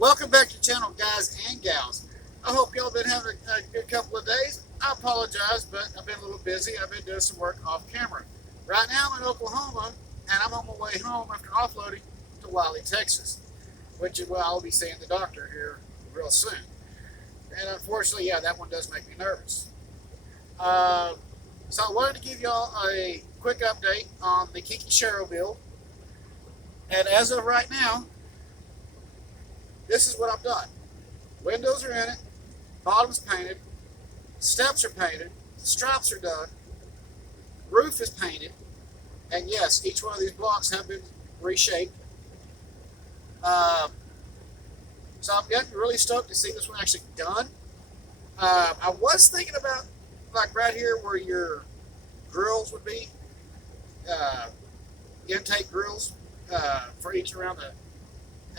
Welcome back to the channel, guys and gals. I hope y'all been having a good couple of days. I apologize, but I've been a little busy. I've been doing some work off camera. Right now I'm in Oklahoma, and I'm on my way home after offloading to Wiley, Texas, which is where I'll be seeing the doctor here real soon. And unfortunately, yeah, that one does make me nervous. So I wanted to give y'all a quick update on the kinki sharyo build. And as of right now, this is what I've done. Windows are in it, bottom's painted, steps are painted, straps are done, roof is painted, and yes, each one of these blocks have been reshaped. So I'm getting really stoked to see this one actually done. I was thinking about like right here where your grills would be, intake grills for each around the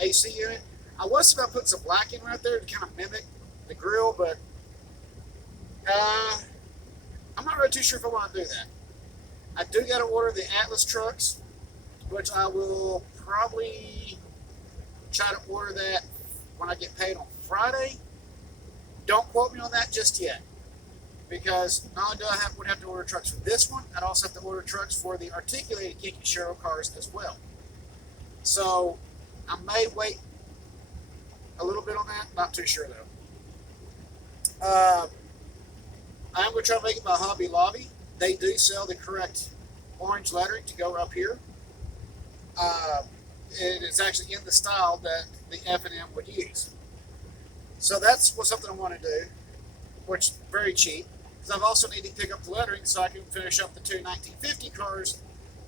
AC unit. I was about putting some black in right there to kind of mimic the grill, but I'm not really too sure if I want to do that. I do got to order the Atlas trucks, which I will probably try to order that when I get paid on Friday. Don't quote me on that just yet, because not only do would have to order trucks for this one, I'd also have to order trucks for the articulated kinki sharyo cars as well. So I may wait a little bit on that. Not too sure though. I am going to try to make it my Hobby Lobby. They do sell the correct orange lettering to go up here. And it's actually in the style that the F&M would use. So that's something I want to do, which is very cheap. Because I also need to pick up the lettering so I can finish up the two 1950 cars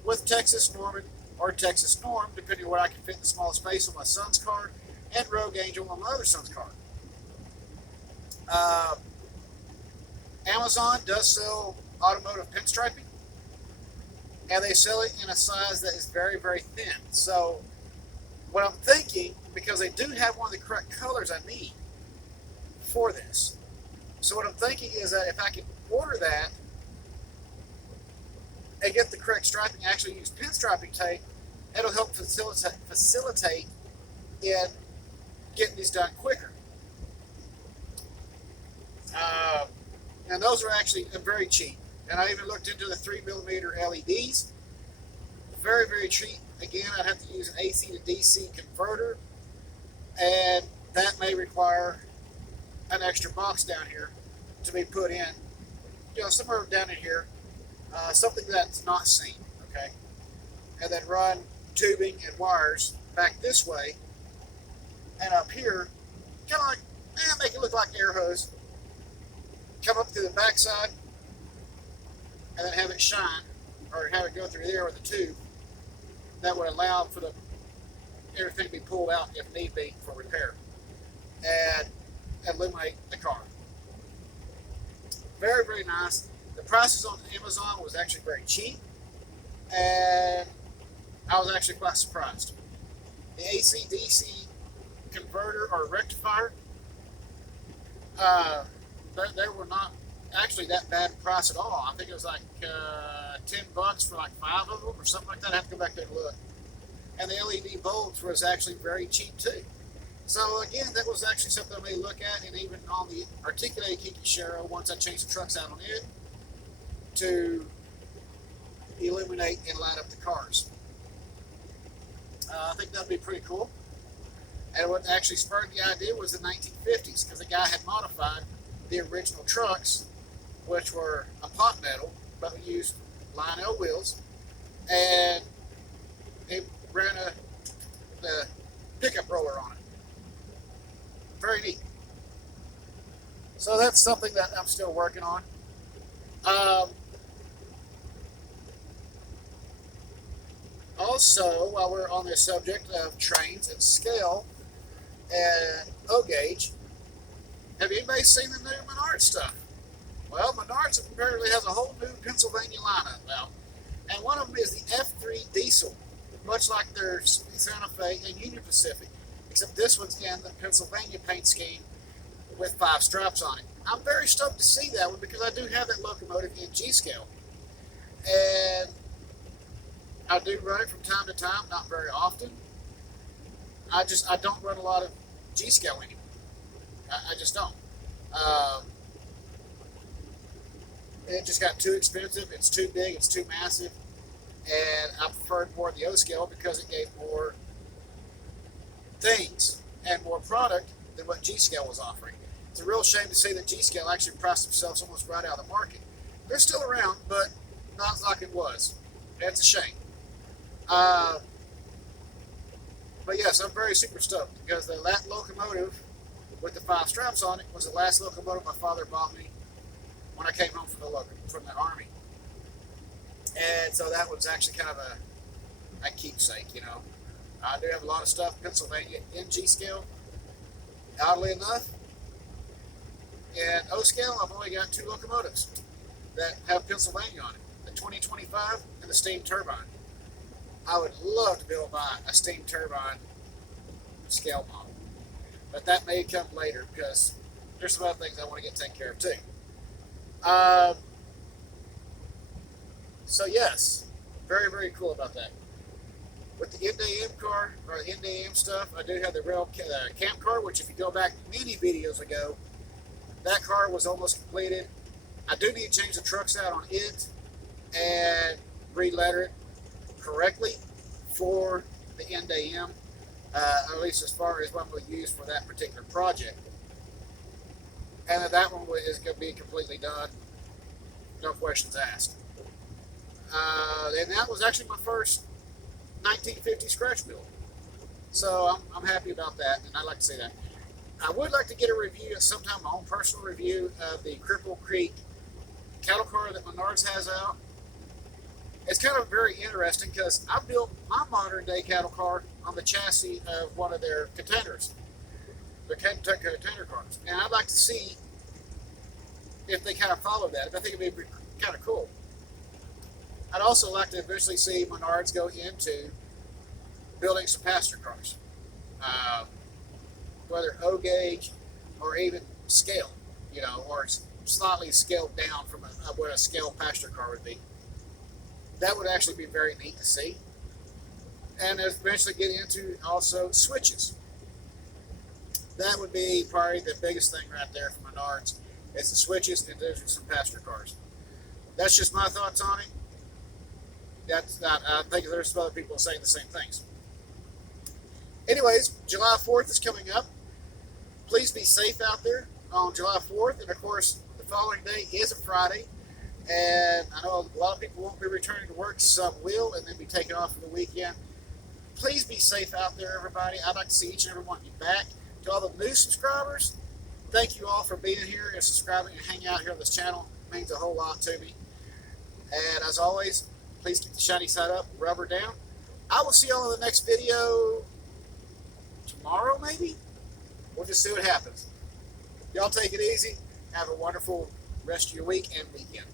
with Texas Norman or Texas Norm, depending on where I can fit the smallest space on my son's car, and Rogue Angel on my other son's car. Amazon does sell automotive pinstriping, and they sell it in a size that is very, very thin. So what I'm thinking, because they do have one of the correct colors I need for this, so what I'm thinking is that if I can order that and get the correct striping, actually use pinstriping tape, it'll help facilitate in getting these done quicker. And those are actually very cheap. And I even looked into the 3mm LEDs. Very, very cheap. Again, I'd have to use an AC to DC converter, and that may require an extra box down here to be put in, somewhere down in here, something that's not seen, okay? And then run tubing and wires back this way, and up here, kind of like, make it look like an air hose. Come up through the backside, and then have it shine, or have it go through there with a tube. That would allow for everything to be pulled out if need be for repair, and illuminate the car. Very, very nice. The prices on Amazon was actually very cheap, and I was actually quite surprised. The AC-DC converter or rectifier, they were not actually that bad in price at all. I think it was like $10 for like 5 of them or something like that. I have to go back there and look. And the LED bulbs was actually very cheap too. So again, that was actually something I may look at, and even on the articulated kinki sharyo, once I change the trucks out on it, to illuminate and light up the cars. I think that'd be pretty cool. And what actually spurred the idea was the 1950s, because the guy had modified the original trucks, which were a pot metal, but we used Lionel wheels, and he ran the pickup roller on it. Very neat. So that's something that I'm still working on. Also, while we're on the subject of trains and scale and O-gauge, have anybody seen the new Menards stuff? Well, Menards apparently has a whole new Pennsylvania lineup now, and one of them is the F3 diesel, much like their Santa Fe and Union Pacific, except this one's in the Pennsylvania paint scheme with 5 stripes on it. I'm very stoked to see that one because I do have that locomotive in G-scale, and I do run it from time to time, not very often. I don't run a lot of G-scale anymore. I just don't. Um, it just got too expensive. It's too big. It's too massive. And I preferred more the O scale because it gave more things and more product than what G-scale was offering. It's a real shame to say that G-scale actually priced themselves almost right out of the market. They're still around, but not like it was. That's a shame. Uh, but yes, I'm very super stoked because that locomotive with the 5 straps on it was the last locomotive my father bought me when I came home from the Army. And so that was actually kind of a keepsake, you know. I do have a lot of stuff in Pennsylvania in G scale. Oddly enough, in O scale, I've only got 2 locomotives that have Pennsylvania on it, the 2025 and the steam turbine. I would love to be able to buy a steam turbine scale model, but that may come later because there's some other things I want to get taken care of too. So yes, very, very cool about that. With the NDM car, or the NDM stuff, I do have the rail camp car, which if you go back many videos ago, that car was almost completed. I do need to change the trucks out on it and re-letter it correctly for the NDM, at least as far as what I'm going to use for that particular project. And that one is going to be completely done, no questions asked. And that was actually my first 1950 scratch build. So I'm happy about that, and I'd like to say that. I would like to get a review at some time, my own personal review of the Cripple Creek cattle car that Menards has out. It's kind of very interesting because I built my modern day cattle car on the chassis of one of their contenders, their contender cars. And I'd like to see if they kind of follow that. I think it'd be kind of cool. I'd also like to eventually see Menards go into building some pasture cars, whether O gauge or even scale, you know, or slightly scaled down from what a scale pasture car would be. That would actually be very neat to see. And eventually get into also switches. That would be probably the biggest thing right there for Menards, is the switches and those are some pasture cars. That's just my thoughts on it. I think there's some other people saying the same things. Anyways, July 4th is coming up. Please be safe out there on July 4th. And of course, the following day is a Friday. And I know a lot of people won't be returning to work. Some will, and then be taken off for the weekend. Please be safe out there, everybody. I'd like to see each and every one of you back. To all the new subscribers, thank you all for being here and subscribing and hanging out here on this channel. It means a whole lot to me. And as always, please keep the shiny side up, rubber down. I will see y'all in the next video tomorrow, maybe? We'll just see what happens. Y'all take it easy. Have a wonderful rest of your week and weekend.